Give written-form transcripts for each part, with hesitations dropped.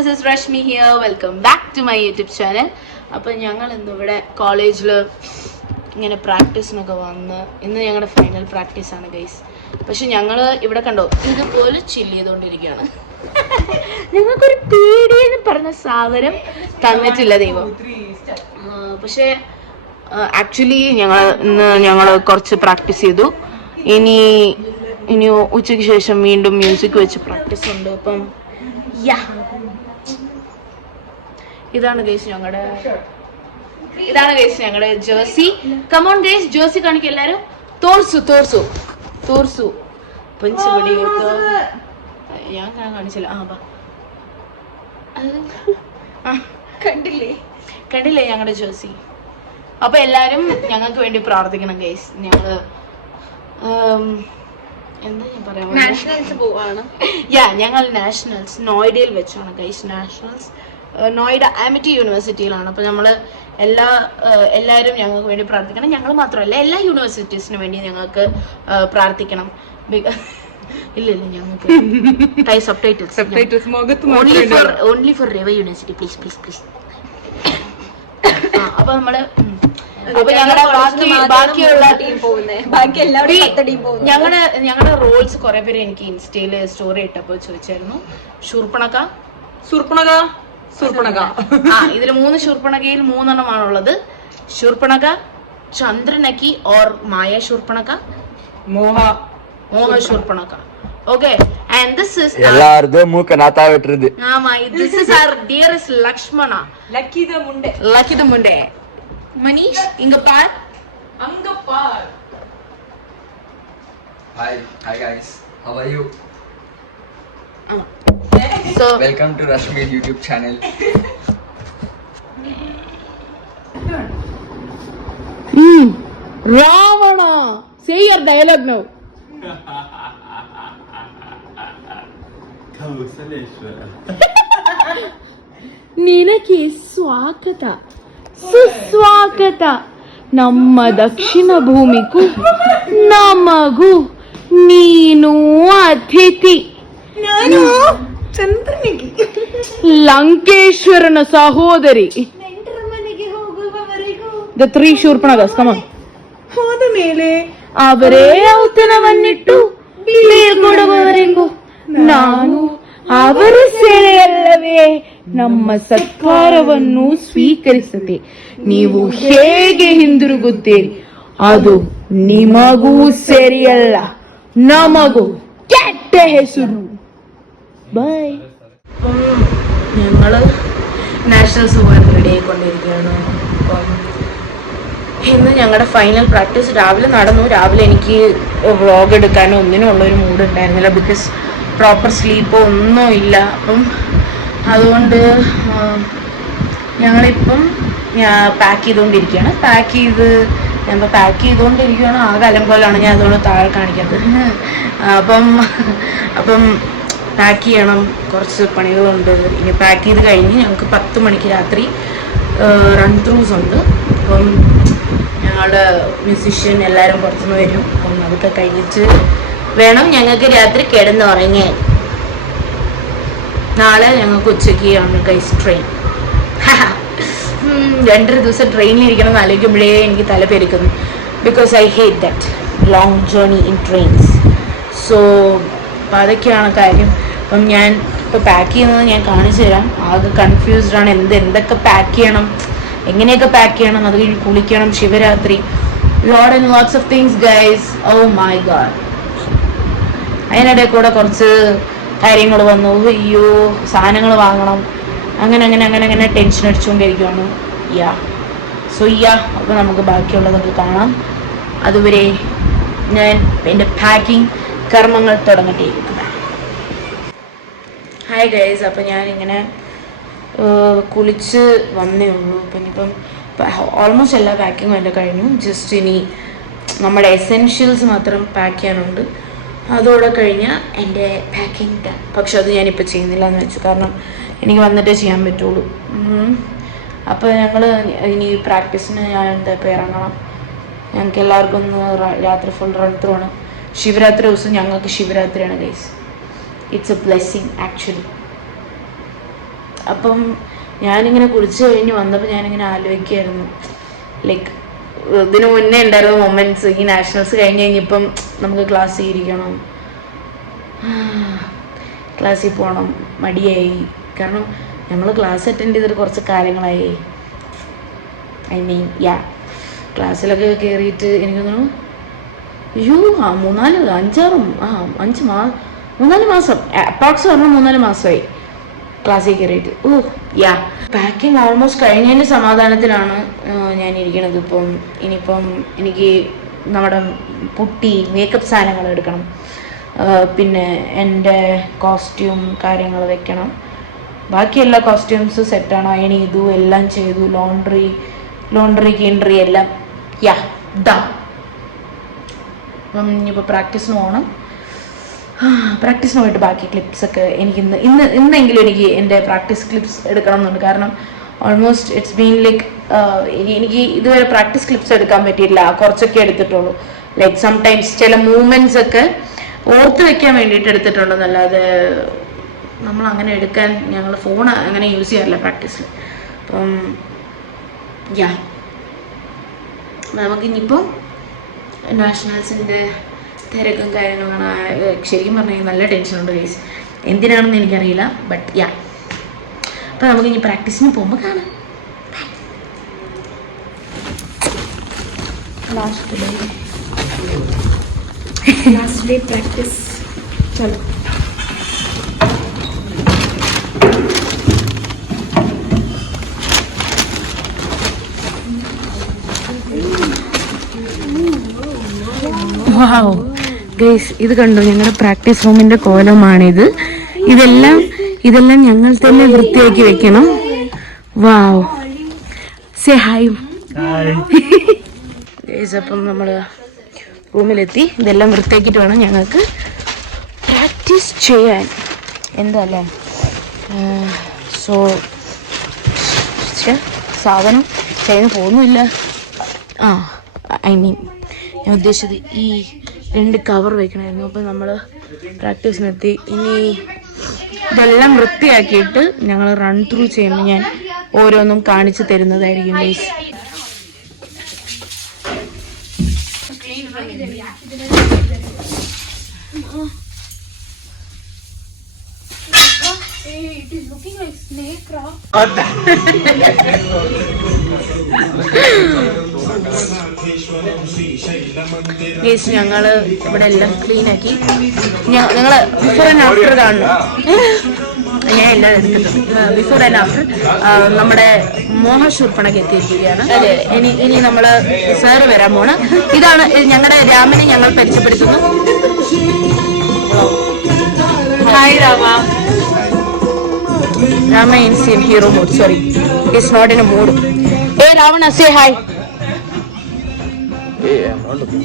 this is Rashmi here. Welcome back to my YouTube channel. അപ്പോൾ ഞങ്ങൾ ഇന്നിവിടെ കോളേജിൽ ഇങ്ങനെ പ്രാക്ടീസിനൊക്കെ വന്ന് ഇന്ന് ഞങ്ങളുടെ ഫൈനൽ പ്രാക്ടീസാണ് ഗൈസ്. പക്ഷെ ഞങ്ങൾ ഇവിടെ കണ്ടോ ഇതുപോലെ ചില്ല് ചെയ്തുകൊണ്ടിരിക്കുകയാണ്. ഞങ്ങൾക്കൊരു പേടി എന്ന് പറഞ്ഞ സാധനം തന്നിട്ടില്ല ദൈവം. പക്ഷേ ആക്ച്വലി ഞങ്ങൾ കുറച്ച് പ്രാക്ടീസ് ചെയ്തു. ഇനി ഉച്ചയ്ക്ക് ശേഷം വീണ്ടും മ്യൂസിക് വെച്ച് പ്രാക്ടീസ് ഉണ്ട്. അപ്പം ഇതാണ് ഗൈസ് ഞങ്ങളുടെ ജേഴ്സി. കമോൺ ഗൈസ്, ജേഴ്സി കാണിക്കും എല്ലാരും. തോർസു പഞ്ചവടി ഞാൻ കാണിച്ചില്ല. കണ്ടില്ലേ ഞങ്ങളുടെ ജേഴ്സി. അപ്പൊ എല്ലാരും ഞങ്ങൾക്ക് വേണ്ടി പ്രാർത്ഥിക്കണം ഗൈസ്. ഞങ്ങള് എന്താ ഞാൻ പറയാ, ഞങ്ങൾ നാഷണൽസ് നോയിഡയിൽ വെച്ചാണ് ഗൈസ്. നാഷണൽസ് നോയിഡ ആമിറ്റി യൂണിവേഴ്സിറ്റിയിലാണ്. അപ്പോൾ നമ്മൾ എല്ലാവരും ഞങ്ങൾക്ക് വേണ്ടി പ്രാർത്ഥിക്കണം. ഞങ്ങൾ മാത്രമല്ല, എല്ലാ യൂണിവേഴ്സിറ്റീസിന് വേണ്ടി ഞങ്ങൾക്ക് പ്രാർത്ഥിക്കണം. ഇല്ല ഞങ്ങൾക്ക് only four river university please. അപ്പൊ നമ്മള് ഞങ്ങളുടെ റോൾസ് കുറെ പേര് എനിക്ക് ഇൻസ്റ്റയില് സ്റ്റോറി ഇട്ടപ്പോ ചോദിച്ചായിരുന്നു. ശൂർപ്പണക ഇതിൽ 3 ശൂർപ്പണകയിൽ 3 എണ്ണമാണുള്ളത്. Shurpanakha, Chandranakhi or Maya Shurpanakha, Moha Shurpanakha. Okay, and this is எல்லாரது மூக்க நாத்தா வெட்றது. ஆமா, this is our dearest Lakshmana, lucky the munde. Manish, inga par. Hi guys, how are you? So welcome to Rashmi YouTube channel. Ravana, say your dialogue now. ನಿನಗೆ ಸ್ವಾಗತ ಸುಸ್ವಾಗತ ನಮ್ಮ ದಕ್ಷಿಣ ಭೂಮಿಗೂ ನಮಗೂ ನೀನು ಅತಿಥಿ. ನಾನು ಚಂದ್ರನಿಗೆ ಲಂಕೇಶ್ವರನ ಸಹೋದರಿ. ದ 3 ಶೂರ್ಪಣಗಾಸ್ ಕಮಾನ್. ಹೋದ ಮೇಲೆ ಅವರೇ ಔತಣವನ್ನಿಟ್ಟು ಬೀಳ್ಕೊಡುವವರೆಗೂ ನಾನು ಅವರ ಸೆಳೆಯಲ್ಲವೇ ನಮ್ಮ ಸತ್ಕಾರವನ್ನು ಸ್ವೀಕರಿಸದೆ ನೀವು ಹೇಗೆ ಹಿಂದಿರುಗುತ್ತೀರಿ ಅದು ನಿಮಗೂ ಸರಿಯಲ್ಲ, ನಮಗೂ ಕೆಟ್ಟ ಹೆಸರು. ബൈ. ഞങ്ങള് നാഷണൽസ് പോകാൻ റെഡി ആയിക്കൊണ്ടിരിക്കുകയാണ്. ഇന്ന് ഞങ്ങളുടെ ഫൈനൽ പ്രാക്ടീസ് രാവിലെ നടന്നു. രാവിലെ എനിക്ക് വ്ളോഗ് എടുക്കാനോ ഒന്നിനും ഉള്ളൊരു മൂഡ് ഉണ്ടായിരുന്നില്ല. ബിക്കോസ് പ്രോപ്പർ സ്ലീപ്പോ ഒന്നും ഇല്ല. അപ്പം അതുകൊണ്ട് ഞങ്ങളിപ്പം പാക്ക് ചെയ്തുകൊണ്ടിരിക്കുകയാണ്. പാക്ക് ചെയ്തുകൊണ്ടിരിക്കുകയാണ്. ആകെ അലമ്പോലാണ്. ഞാൻ അതുകൊണ്ട് താഴെ കാണിക്കുന്നത്. അപ്പം പാക്ക് ചെയ്യണം, കുറച്ച് പണികളുണ്ട്. ഇനി പാക്ക് ചെയ്ത് കഴിഞ്ഞ് ഞങ്ങൾക്ക് 10 മണിക്ക് രാത്രി റൺ ത്രൂസ് ഉണ്ട്. അപ്പം ഞങ്ങളുടെ മ്യൂസിഷ്യൻ എല്ലാവരും പുറത്തുനിന്ന് വരും. അപ്പം അതൊക്കെ കഴിഞ്ഞിട്ട് വേണം ഞങ്ങൾക്ക് രാത്രി കിടന്നുറങ്ങാൻ. നാളെ ഞങ്ങൾക്ക് ഉച്ചയ്ക്ക് ആണ് ഗൈസ് ട്രെയിൻ. 2 ദിവസം ട്രെയിനിലിരിക്കണം എന്ന് ആലോചിക്കുമ്പോഴേ എനിക്ക് തല പെരുക്കുന്നു. Because I hate that long journey in trains. So അപ്പം അതൊക്കെയാണ് കാര്യം. അപ്പം ഞാൻ ഇപ്പോൾ പാക്ക് ചെയ്യുന്നത് ഞാൻ കാണിച്ചു തരാം. ആകെ കൺഫ്യൂസ്ഡ് ആണ്. എന്തൊക്കെ പാക്ക് ചെയ്യണം, എങ്ങനെയൊക്കെ പാക്ക് ചെയ്യണം, അത് കഴിഞ്ഞ് കുളിക്കണം, Shivaratri, lot and lots of things guys. Oh my God. അതിനിടെ കൂടെ കുറച്ച് കാര്യങ്ങൾ വന്നു. അയ്യോ, സാധനങ്ങൾ വാങ്ങണം, അങ്ങനെ ടെൻഷൻ അടിച്ചുകൊണ്ടിരിക്കുകയാണ്. അപ്പോൾ നമുക്ക് ബാക്കിയുള്ളതൊക്കെ കാണാം. അതുവരെ ഞാൻ എൻ്റെ പാക്കിംഗ് കർമ്മങ്ങൾ തുടങ്ങട്ടെ. ഹായ് ഗൈസ്, അപ്പോൾ ഞാനിങ്ങനെ കുളിച്ച് വന്നേ ഉള്ളൂ. ഇനിയിപ്പം ഓൾമോസ്റ്റ് എല്ലാ പാക്കിങ്ങും എൻ്റെ കഴിഞ്ഞു. ജസ്റ്റ് ഇനി നമ്മുടെ എസെൻഷ്യൽസ് മാത്രം പാക്ക് ചെയ്യാനുണ്ട്. അതോടെ കഴിഞ്ഞാൽ എൻ്റെ പാക്കിംഗ് ഡൺ. പക്ഷെ അത് ഞാനിപ്പോൾ ചെയ്യുന്നില്ല എന്ന് വെച്ചു, കാരണം എനിക്ക് വന്നിട്ടേ ചെയ്യാൻ പറ്റുള്ളൂ. അപ്പോൾ ഞങ്ങൾ ഇനി പ്രാക്ടീസിന് ഞാൻ ഇപ്പോൾ ഇറങ്ങണം. ഞങ്ങൾക്ക് എല്ലാവർക്കും ഒന്ന് രാത്രി ഫുൾ റൺ ത്രൂ ആണ്. ശിവരാത്രി ദിവസം ഞങ്ങൾക്ക് ശിവരാത്രിയാണ് guys. It's a blessing actually. അപ്പം ഞാനിങ്ങനെ കുളിച്ച് കഴിഞ്ഞ് വന്നപ്പോൾ ഞാനിങ്ങനെ ആലോചിക്കുമായിരുന്നു, ലൈക്ക് ഇതിനു മുന്നേ ഉണ്ടായിരുന്ന മൊമെൻറ്റ്സ്. ഈ നാഷണൽസ് കഴിഞ്ഞ് കഴിഞ്ഞപ്പം നമുക്ക് ക്ലാസ്സിൽ ഇരിക്കണം, ക്ലാസ്സിൽ പോകണം, മടിയായി. കാരണം നമ്മൾ ക്ലാസ് അറ്റൻഡ് ചെയ്തിട്ട് കുറച്ച് കാര്യങ്ങളായി. ഐ മീൻ ക്ലാസ്സിലൊക്കെ കയറിയിട്ട് എനിക്ക് തോന്നുന്നു മൂന്നാല് മാസം അപ്രോക്സ് പറഞ്ഞാൽ 3-4 മാസമായി ക്ലാസ്സിൽ കയറിയിട്ട്. പാക്കിങ് ഓൾമോസ്റ്റ് കഴിഞ്ഞതിൻ്റെ സമാധാനത്തിലാണ് ഞാൻ ഇരിക്കണത്. ഇനിയിപ്പം എനിക്ക് നമ്മുടെ പുട്ടി മേക്കപ്പ് സാധനങ്ങൾ എടുക്കണം, പിന്നെ എൻ്റെ കോസ്റ്റ്യൂം കാര്യങ്ങൾ വെക്കണം. ബാക്കി എല്ലാ കോസ്റ്റ്യൂംസും സെറ്റാണ്. അയൺ ചെയ്തു, എല്ലാം ചെയ്തു, ലോണ്ട്രി കിൻഡ്രി എല്ലാം അപ്പം ഇനിയിപ്പോൾ പ്രാക്ടീസിന് പോകണം. പ്രാക്ടീസിന് പോയിട്ട് ബാക്കി ക്ലിപ്സൊക്കെ എനിക്ക് ഇന്നെങ്കിലും എനിക്ക് എൻ്റെ പ്രാക്ടീസ് ക്ലിപ്സ് എടുക്കണം എന്നുണ്ട്. കാരണം ഓൾമോസ്റ്റ് ഇറ്റ്സ് ബീൻ ലൈക്ക് എനിക്ക് ഇതുവരെ പ്രാക്ടീസ് ക്ലിപ്സ് എടുക്കാൻ പറ്റിയിട്ടില്ല, കുറച്ചൊക്കെ എടുത്തിട്ടുള്ളൂ. ലൈക്ക് സംടൈംസ് ചില മൂവ്മെൻറ്റ്സ് ഒക്കെ ഓർത്ത് വെക്കാൻ വേണ്ടിയിട്ട് എടുത്തിട്ടുണ്ടെന്നല്ലാതെ നമ്മൾ അങ്ങനെ എടുക്കാൻ ഞങ്ങൾ ഫോൺ അങ്ങനെ യൂസ് ചെയ്യാറില്ല പ്രാക്ടീസിൽ. അപ്പം നമുക്കിനിയിപ്പോൾ നാഷണൽസിൻ്റെ തിരക്കും കാര്യങ്ങളാണ്. ശരിക്കും പറഞ്ഞാൽ നല്ല ടെൻഷനുണ്ട് ഗൈസ്, എന്തിനാണെന്ന് എനിക്കറിയില്ല. ബട്ട് അപ്പം നമുക്കിനി പ്രാക്ടീസിന് പോകുമ്പോൾ കാണാം. Last day practice. ചലോ ഗൈസ്, ഇത് കണ്ടോ, ഞങ്ങളുടെ പ്രാക്ടീസ് റൂമിന്റെ കോലമാണിത്. ഇതെല്ലാം ഞങ്ങൾ തന്നെ വൃത്തിയാക്കി വെക്കണം. വാവ്, സേ ഹായ് ഗൈസ്. അപ്പം നമ്മൾ റൂമിലെത്തി, ഇതെല്ലാം വൃത്തിയാക്കിയിട്ട് വേണം ഞങ്ങൾക്ക് പ്രാക്ടീസ് ചെയ്യാൻ. എന്തല്ലേ സോ സാധനം കയ്യിൽ പോകുന്നില്ല. ഐ മീൻ ഞാൻ ഉദ്ദേശിച്ചത് ഈ 2 കവർ വയ്ക്കണമായിരുന്നു. അപ്പം നമ്മൾ പ്രാക്ടീസിനെത്തി. ഇനി ഇതെല്ലാം വൃത്തിയാക്കിയിട്ട് ഞങ്ങൾ റൺ ത്രൂ ചെയ്യുമ്പോൾ ഞാൻ ഓരോന്നും കാണിച്ചു തരുന്നതായിരിക്കും guys. It is looking like snake, Ra. Yes, ഞങ്ങൾ ഇവിടെ എല്ലാം ക്ലീൻ ആക്കി. ഞങ്ങൾ ബിഫോർ ആൻഡ് ആഫ്റ്റർ കാണണം. ഞാൻ എല്ലാം എടുത്തിട്ടുണ്ട്. ബിഫോർ ആൻഡ് ആഫ്റ്റർ നമ്മുടെ മോഹശൂർപ്പണക്ക് എത്തിയിരിക്കുകയാണ്. ഇനി നമ്മൾ സാറ് വരാൻ പോണ്. ഇതാണ് ഞങ്ങളുടെ രാമനെ ഞങ്ങൾ പരിചയപ്പെടുത്തുന്നു. Hi Rama. Rama is in hero mode. Sorry, he's not in a mood. Hey Ravana, say hi. Hey, I'm not looking.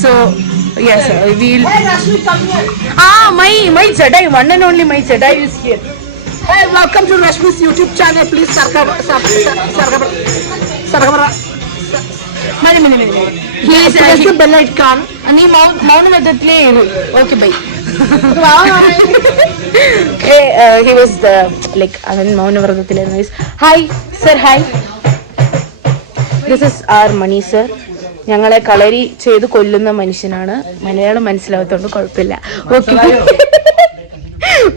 So yes, we'll. Hey Rashmi, come here. My Jedi, one and only my Jedi is here. Hey, welcome to Rashmi's YouTube channel. Please subscribe. Mani. He is press the bell icon. Ani maun medatle. Okay, bye. He was the like avan maun varadathile. Hi sir, hi. This is our Mani sir. ഞങ്ങളെ കളരി ചെയ്ത് കൊല്ലുന്ന മനുഷ്യനാണ്. മലയാളം മനസ്സിലാവത്തോണ്ട് കുഴപ്പമില്ല.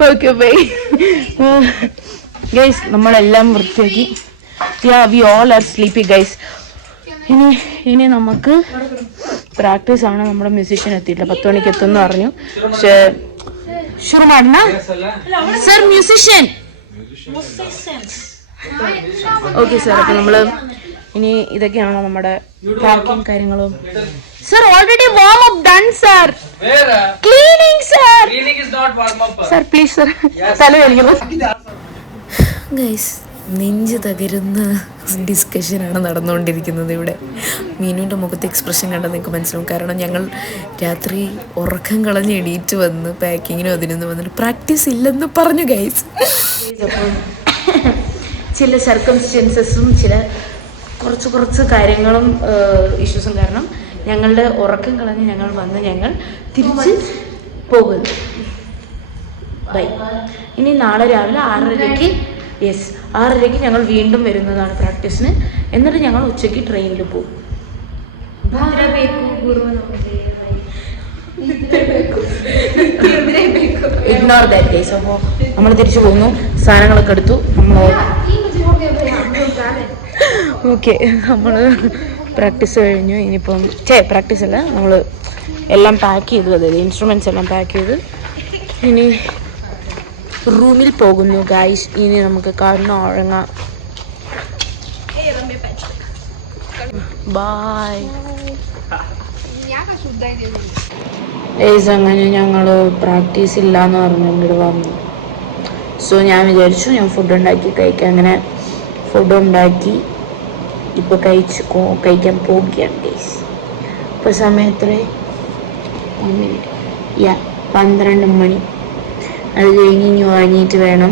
Okay bye guys. നമ്മളെല്ലാം വൃത്തിയാക്കി. We all are sleepy guys. ഇനി നമുക്ക് practice ആണ്. നമ്മുടെ മ്യൂസിഷ്യൻ എത്തിയിട്ടില്ല, 10 മണിക്ക് എത്തുമെന്ന് പറഞ്ഞു. പക്ഷേ ഷുറു മാടണ സർ, മ്യൂസിഷ്യൻ. Okay sir. അപ്പം നമ്മൾ ഇനി ഇതൊക്കെയാണോ നമ്മുടെ പാക്കിങ് കാര്യങ്ങളും. Sir already warm up done sir. Cleaning sir. Cleaning is not warm up sir, please sir. തല വലിക്കുന്നു ഗൈസ്. നെഞ്ച് തകരുന്ന ഡിസ്കഷനാണ് നടന്നുകൊണ്ടിരിക്കുന്നത് ഇവിടെ. മീനുവിൻ്റെ മുഖത്തെ എക്സ്പ്രഷൻ കണ്ടാൽ നിങ്ങൾക്ക് മനസ്സിലാവും. കാരണം ഞങ്ങൾ രാത്രി ഉറക്കം കളഞ്ഞ് എണീറ്റ് വന്ന് പാക്കിങ്ങിനും അതിനൊന്നും വന്നിട്ട് പ്രാക്ടീസ് ഇല്ലെന്ന് പറഞ്ഞു ഗൈസ്. അപ്പം ചില സർക്കംസ്റ്റൻസസും ചില കുറച്ച് കാര്യങ്ങളും ഇഷ്യൂസും കാരണം ഞങ്ങളുടെ ഉറക്കം കളഞ്ഞ് ഞങ്ങൾ തിരിച്ച് പോകുന്നു. ബൈ. ഇനി നാളെ രാവിലെ 6:30 6:30 ഞങ്ങൾ വീണ്ടും വരുന്നതാണ് പ്രാക്ടീസിന്. എന്നിട്ട് ഞങ്ങൾ ഉച്ചയ്ക്ക് ട്രെയിനിൽ പോകും. Ignore that guys. അപ്പോൾ നമ്മൾ തിരിച്ചു പോകുന്നു. സാധനങ്ങളൊക്കെ എടുത്തു. നമ്മൾ ഓക്കെ, നമ്മൾ പ്രാക്ടീസ് കഴിഞ്ഞു. ഇനിയിപ്പം പ്രാക്ടീസ് അല്ല, നമ്മൾ എല്ലാം പാക്ക് ചെയ്തു. അതായത് ഇൻസ്ട്രുമെൻറ്റ്സ് എല്ലാം പാക്ക് ചെയ്ത് ഇനി റൂമിൽ പോകുന്നു ഗൈസ്. ഇനി നമുക്ക് ഉറങ്ങാം. Bye guys. അങ്ങനെ ഞങ്ങൾ പ്രാക്ടീസ് ഇല്ല എന്ന് പറഞ്ഞു ഇങ്ങോട്ട് വന്നു. സോ ഞാൻ വിചാരിച്ചു ഞാൻ ഫുഡ് ഉണ്ടാക്കി കഴിക്കാം. അങ്ങനെ ഫുഡ് ഉണ്ടാക്കി ഇപ്പോൾ കഴിക്കാൻ പോവുകയാണ് ഗൈസ്. ഇപ്പോൾ സമയം എത്ര? 12 മണി. അത് കഴിഞ്ഞ് ഇനി ഉറങ്ങിയിട്ട് വേണം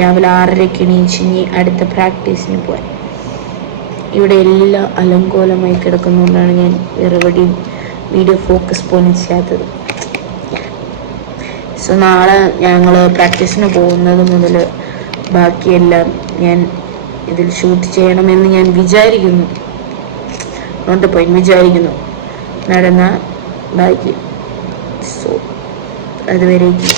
രാവിലെ 6:30 എണീച്ച് ഇനി അടുത്ത പ്രാക്ടീസിന് പോകാൻ. ഇവിടെ എല്ലാം അലങ്കോലമായി കിടക്കുന്നതുകൊണ്ടാണ് ഞാൻ വേറെവിടെയും വീഡിയോ ഫോക്കസ് പോലും ചെയ്യാത്തത്. സോ നാളെ ഞങ്ങൾ പ്രാക്ടീസിന് പോകുന്നത് മുതൽ ബാക്കിയെല്ലാം ഞാൻ ഇതിൽ ഷൂട്ട് ചെയ്യണമെന്ന് ഞാൻ വിചാരിക്കുന്നു. നടന്ന ബാക്കി. സോ അതുവരേക്കും